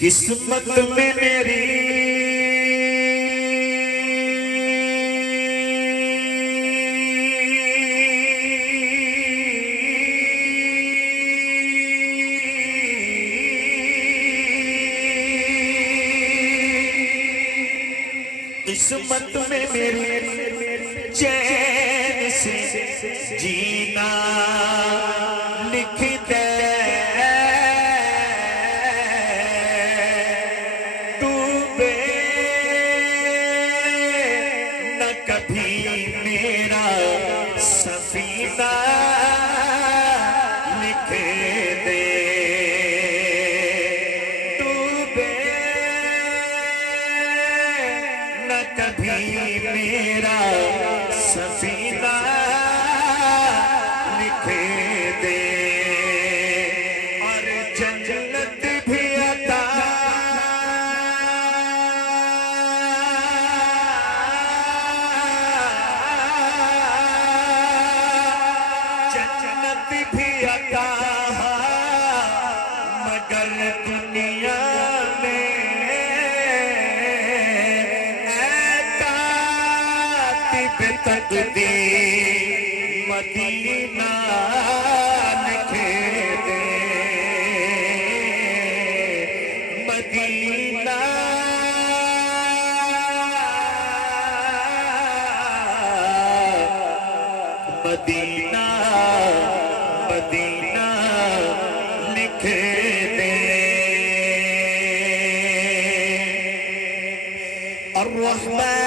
قسمت میں میری قسمت میں میری چین سے جینا لکھ دے ڈوبے نہ کبھی میرا سفینہ لکھ دے ڈوبے نہ کبھی میرا سفینہ لکھ دے اور جنت بھی عطا جنت بھی عطا مگر دنیا میں تقدیر مدینہ لکھ دے مدینہ مدینہ مدینہ لکھ دے الرحمن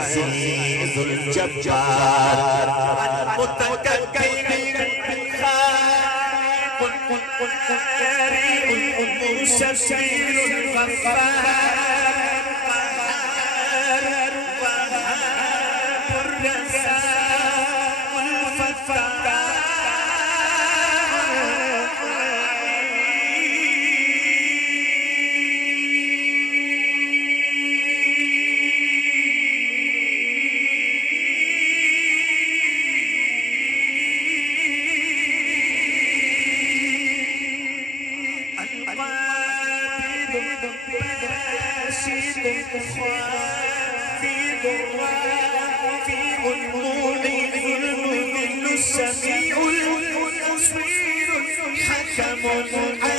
عزیز الجبار المتكبر المسبر الغفار الرزاق الفتاح خافض الرافع المعز السميع البصير حكم